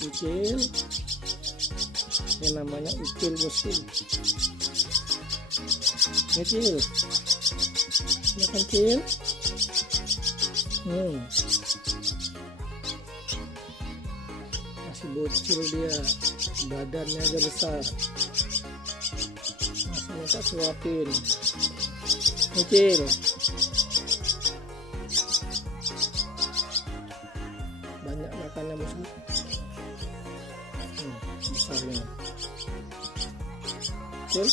Ucil, yang namanya Ucil bosku. Ucil, makan Cil. Masih bocil dia, badannya aja besar. Masih minta suapin. Ucil, banyak makannya bosku. Besarnya. Ucil,